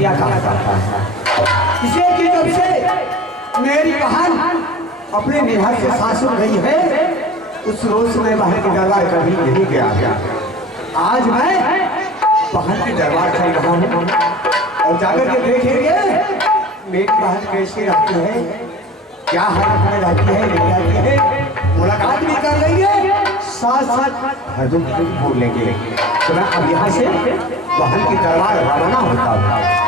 बिटिया कहा जाता है। इसलिए कि जब से मेरी बहन अपने निहर से सासुर गई है, उस रोज मैं बहन के दरबार कभी नहीं गया। आज मैं बहन के दरबार चल रहा हूँ और जाकर के देखेंगे मेरी बहन कैसी रहती है, क्या हालत में रहती है, नहीं रहती है, मुलाकात भी कर लेंगे, साथ साथ हरदम भूल लेंगे। तो मैं अब यहाँ से बहन की दरबार रवाना होता हूँ।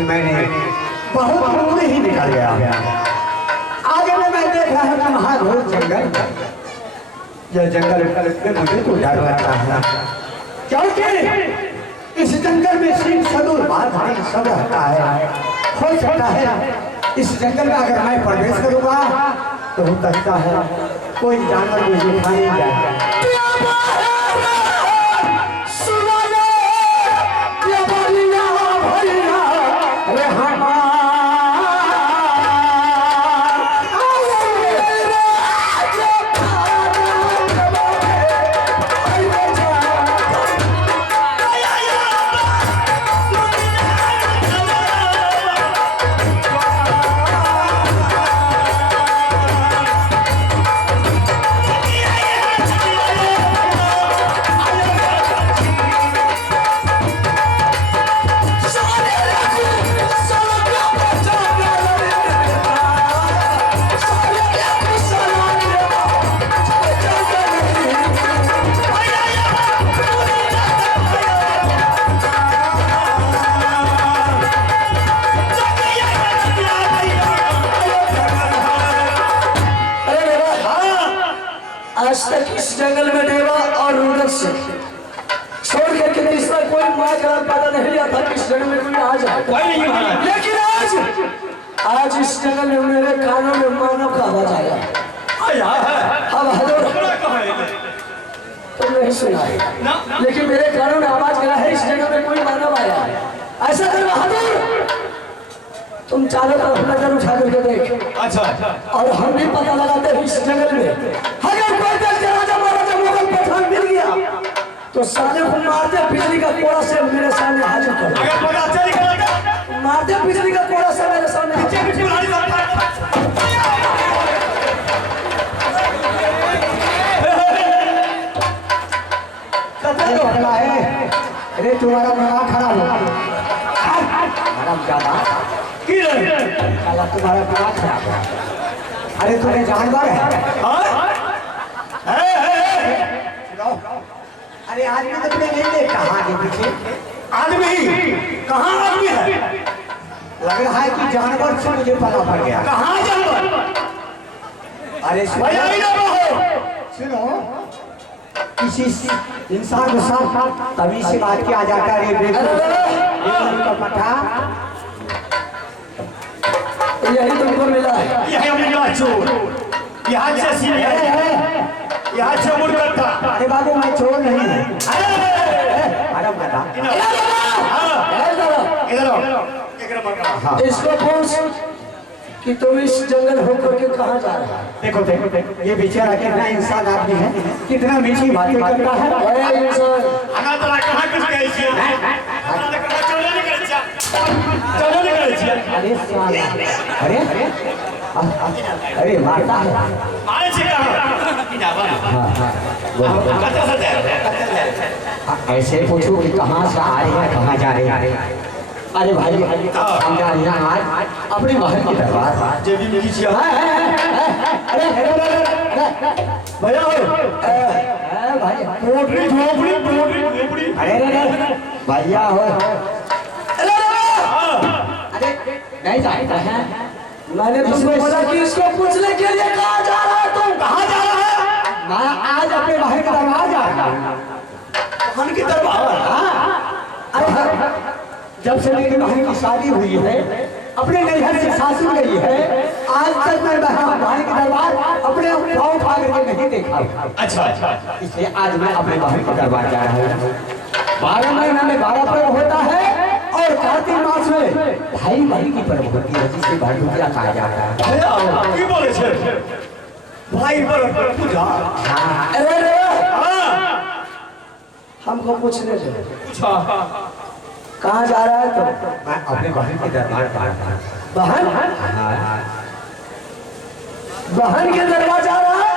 मैंने बहुत दूर ही निकल गया। आगे में मैं देख रहा हूँ कि महाघोर जंगल, यह जंगल में मुझे तो डर लगता है, क्योंकि इस जंगल में सिंह सदूर बाघ सब रहता है। हो सकता है इस जंगल में अगर मैं प्रवेश करूँगा तो हो सकता है कोई जानवर मुझे खा नहीं जाए। आज तक इस जंगल में डेरा और रुदक से छोड़ के तीसरा कोई माँ का पता नहीं लिया था कि इस जंगल में कोई आ जाए, लेकिन आज इस जंगल में मेरे कानों में मानव का आवाज आया। अब तो शब्द नहीं सुना है, लेकिन मेरे कानों में आवाज गया है इस जगह में कोई मानव आया है। ऐसा कर बहादुर, तुम चारों तरफ नजर उठा करके देख। अच्छा और हम भी पता लगाते हैं इस जंगल में अगर कोई देश के राजा महाराजा मुगल पठान मिल गया तो साले को मारते बिजली का कोड़ा से मेरे सामने हाजिर कर। अगर पता चल मारते बिजली का कोड़ा से मेरे सामने हाजिर कर। पगला है, अरे तुम्हारा दिमाग खराब हो हराम ज्यादा साला, तुम्हारा दिमाग खराब है। अरे तुम्हें जानवर है। अरे आदमी तो तुम्हें नहीं देख कहाँ आगे पीछे आदमी कहाँ आदमी है? लग रहा है कि जानवर से मुझे पता पड़ गया। कहाँ जानवर? अरे भैया ही ना रहो। सुनो, किसी इंसान के साथ तभी से बात किया जाता है। का पता यही तुमको मिला है। यही हमने मिला चोर, यहाँ से सीधे यहाँ से मुड़ करता। अरे बाबू मैं चोर नहीं हूँ। अरे बता इधर आओ, इधर आओ। इसको पूछ कि तुम इस जंगल होकर के कहाँ जा रहे हो? देखो देखो देखो, ये बेचारा कितना इंसान आदमी है, कितना मीठी बातें करता है। अरे इंसान, आना तो कहाँ किस गए छे? आना तो कहाँ चोरी नहीं करे छे? चोरी नहीं करे छे? अरे साला, अरे अरे मारता है। मारे छे कहाँ? कत्ता से दे। ऐसे पूछो कि कहाँ से आ रहे हैं, कहाँ जा रहे हैं। अरे भाई हम जा रहे हैं आज अपने महल की दरबार। जेबी में लीजिए। अरे भैया भाई पोटरी झोपड़ी पोटरी झोपड़ी। अरे भैया हो। अरे नहीं जाता है। मैंने तुमको बोला कि इसको पूछने के लिए कहाँ जा रहा है तुम? कहाँ जा रहा है? मैं आज अपने महल के दरबार जा रहा हूँ। महल की दरबार? अरे जब से मेरी बहन की शादी हुई है, अपने नैहर से सासू गई है, आज तक मैं बहन के दरबार अपने गाँव उठा करके नहीं देखा। अच्छा अच्छा। इसलिए आज मैं अपने बहन के दरबार जा रहा हूँ। 12 महीना में 12 पर्व होता है और कार्तिक मास में भाई बहन की पर्व होती है, जिसे भरदुतिया कहा जाता है। भैया की बोले छे? भाई पर पूजा। अरे हमको पूछने दो, पूछा कहाँ जा रहा है तुम? मैं अपने बहन के दरबार जा रहा हूँ। बहन? बहन के दरबार जा रहा है?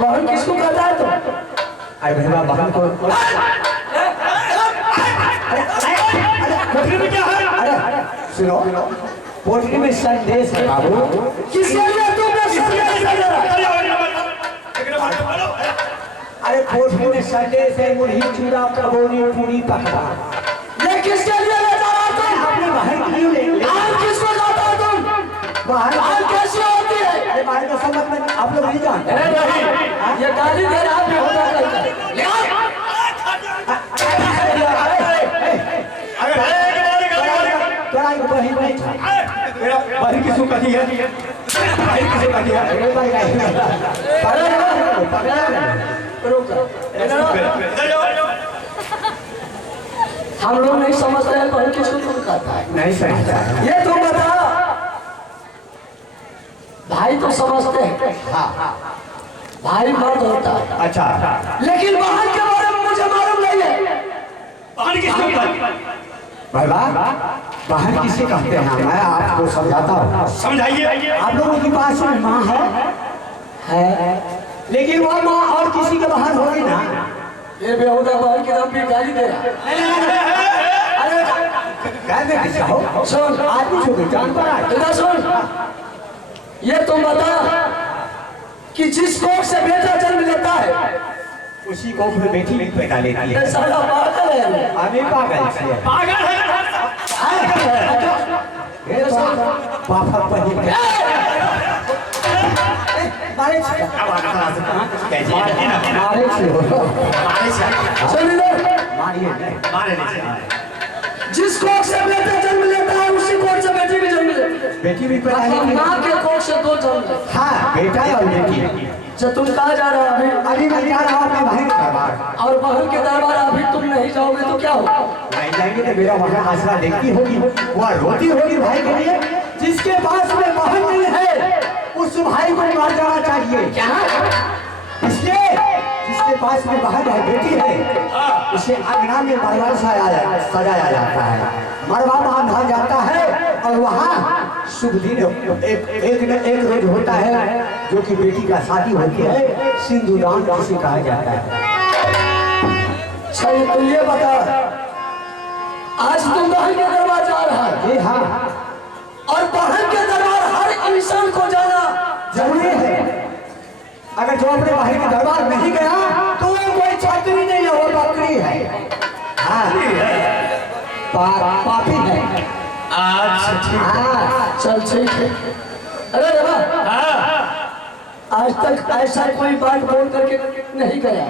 बहन किसको कहता है तुम? अरे भैया बहन को पोटरी में क्या है? अरे सुनो, पोटली में संदेश है बाबू। किसके लिए तुमने संदेश भेजा? अरे पोटली में संदेश है, मुरही चूड़ा कबोरी पूरी पकड़ा। ये किसके लिए ले जा रहा है तुम? अपने बहन के लिए ले। आज किसको कहता है तुम? बहन आज कैसी होती है? अरे बहन को समझ में आप लोग नहीं जानते। अरे नहीं, ये गाली दे रहा है होता है। तोरा एक बहन नहीं था। बहन किसको कहती है? बहन किसको कहती है? अरे भाई हम लोग नहीं समझते हैं बहन किसको तुम कहता है। नहीं समझता है। ये तुम बताओ, भाई तो समझते हैं, हाँ भाई मर्द होता है, अच्छा, लेकिन बहन के बारे में मुझे मालूम नहीं है। बहन किसको कहती है? भाई बहन किसे कहते हैं, मैं आपको समझाता हूँ। समझाइए। आप लोगों के पास में माँ है, लेकिन वह माँ और किसी के बाहर होगी ना। ये बेहुदा बहन के नाम पे गाली दे रहा है। अरे क्या देख चाहो, सुन आदमी छोड़ जानवर है। इधर सुन, ये तुम बता कि जिस कोख से बेटा जन्म लेता है उसी को फिर बेटी भी पैदा लेती है। ये साला पागल है। अभी पागल है। पागल है। ये तो पापा पही है। मारे छे। मारे छे। सुन इधर, मारिए। जिस कोख से बेटा जन्म लेता है उसी कोख से बेटी भी जन्म लेती है। बेटी भी पैदा लेती है। माँ के कोख कोख से 2 जन्म। हाँ बेटा और बेटी। जब तुम कहाँ जा रहे हो अभी? अभी मैं जा रहा हूँ अपने भाई के दरबार। और बहन के दरबार अभी तुम नहीं जाओगे तो क्या होगा? नहीं जाएंगे तो मेरा वहाँ आसरा देखती होगी, वह रोती होगी भाई के लिए। जिसके पास में बहन नहीं है उस भाई को मार जाना चाहिए। क्या? इसलिए जिसके पास में बहन है बेटी है उसे अंगना में मरवा सजाया जाता है, मरवा बांधा जाता है। और वहाँ शुभ दिन एक रोज होता है जो कि बेटी का शादी होती है, सिंदूरदान जिसे कहा जाता है। चल तो ये बता, आज तुम बहन के दरबार जा रहा है? जी हाँ। और बहन के दरबार हर इंसान को जाना जरूरी है। अगर जो अपने भाई के दरबार नहीं गया तो वो कोई छात्री नहीं है, वो बकरी है। हाँ पापी है। अच्छा ठीक हाँ चल ठीक है। अरे बाबा, आज तक ऐसा कोई बात बोल करके नहीं गया,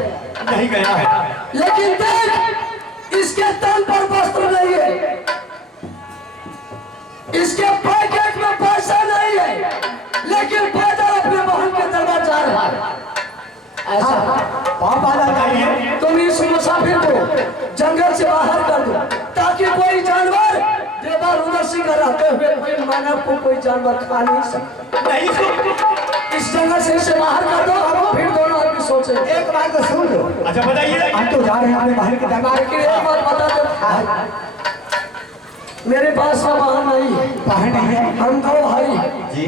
नहीं गया है। लेकिन देख इसके तन पर वस्त्र नहीं है, इसके पैकेट में पैसा नहीं है, लेकिन पैदल अपने बहन के दरबार जा रहा है। ऐसा पाप आना चाहिए। तुम इस मुसाफिर को जंगल से बाहर कर दो ताकि कोई जानवर देवर उदर्शी का रहते हुए कोई मानव को कोई जानवर खा नहीं सकता। नहीं तो इस जंगल से इसे बाहर कर दो, फिर दोनों आदमी सोचे। एक बात तो सुन लो। अच्छा बताइए। हम तो जा रहे हैं अपने भाई के दरबार लेकिन एक बात बता दो, मेरे पास में बहन नहीं है, बहन नहीं है। हम 2 भाई हैं। जी।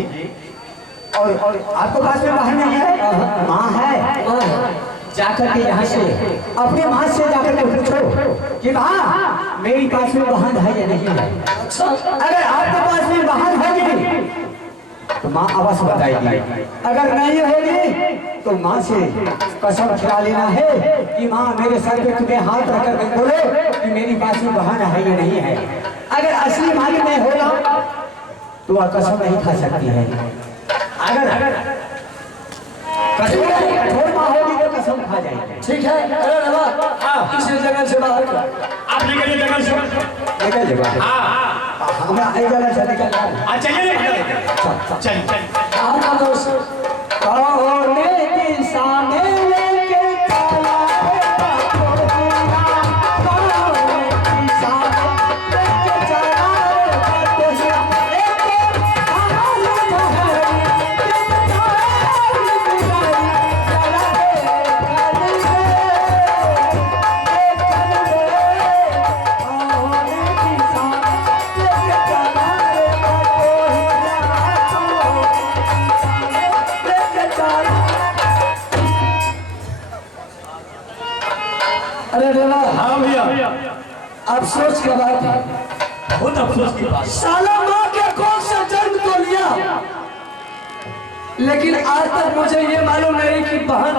और आपके पास में बहन नहीं है? माँ है। जाकर के यहाँ से अपने माँ से जाकर के पूछो कि माँ मेरी पास में बहन है या नहीं है। अच्छा, अगर आपके पास में बहन होगी तो माँ अवश्य बताएगी, अगर नहीं होगी तो माँ से कसम खिला लेना है कि माँ मेरे सर पे तुम्हें हाथ रखकर के बोलो कि मेरी पास में बहन है या नहीं है। अगर असली मालिक नहीं होगा तो वह कसम नहीं खा सकती है। अगर कठोर माँ होगी तो कसम खा जाएगी। ठीक है। अरे बाबा, इस जंगल से बाहर कर। आप निकलिए जंगल से। निकल जाएगा। हाँ हमरा एक जगह से निकल जाए। चलिए चल चलिए। आपका दोस्त कौने दिशा में लेके चला है कौने दिशा में लेके चला है तेरा एक हाल अरे देवा, हाँ भैया, अफसोस की बात है, बहुत अफसोस की बात। साला माँ के कोख से जन्म तो लिया, लेकिन आज तक मुझे ये मालूम नहीं कि बहन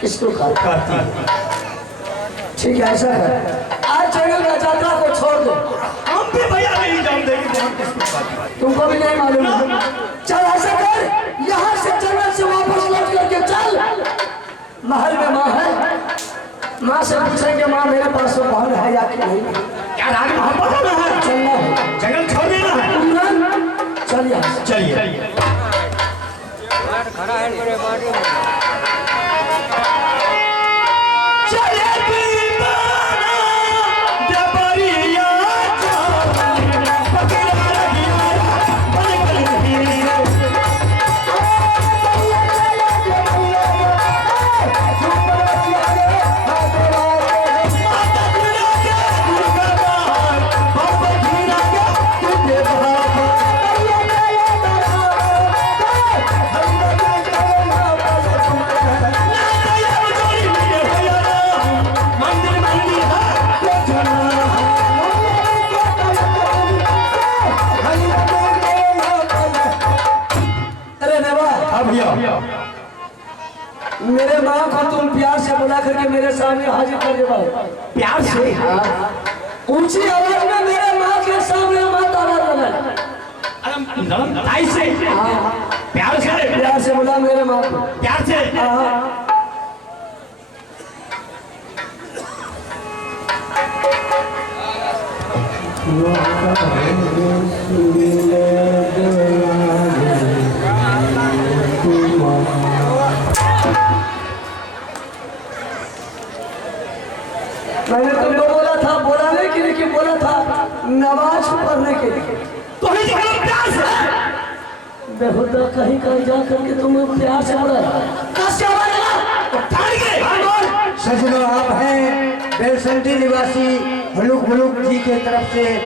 किसको करती है। ठीक है, ऐसा है। आज जंगल का यात्रा को छोड़ दो। हम भी भैया नहीं जान देंगे तो हम किसको करती है। तुमको भी नहीं मालूम है। चल ऐसा कर, यहाँ से जंगल से वापस लौट करके चल। महल में माँ है, माँ से पूछेंगे माँ मेरे पास में बहन है या कि नहीं। क्या रानी हम बताना है? चलना है, जंगल छोड़ देना है। तुम चल यहाँ से। चलिए। चले दीवाना जबरिया पकड़ा रहिया पकड़ रहिया। अरे देवा, मेरे माँ को तुम प्यार से बुला करके मेरे सामने हाजिर कर दे भाई। प्यार से ऊंची आवाज में मेरे माँ के सामने मत आवाज लगा। ताई से प्यार से प्यार से बुला मेरे माँ को। प्यार से हाँ। हाँ मैंने तुमको बोला था बोलाने के लिए कि बोला था नमाज पढ़ने के लिए। तो ही तो प्यार से बेहुदा कहीं कहीं जा करके तुम प्यार से बोला कैसे सजनो आप हैं बेलसंडी निवासी हलुक मुलुक जी के तरफ से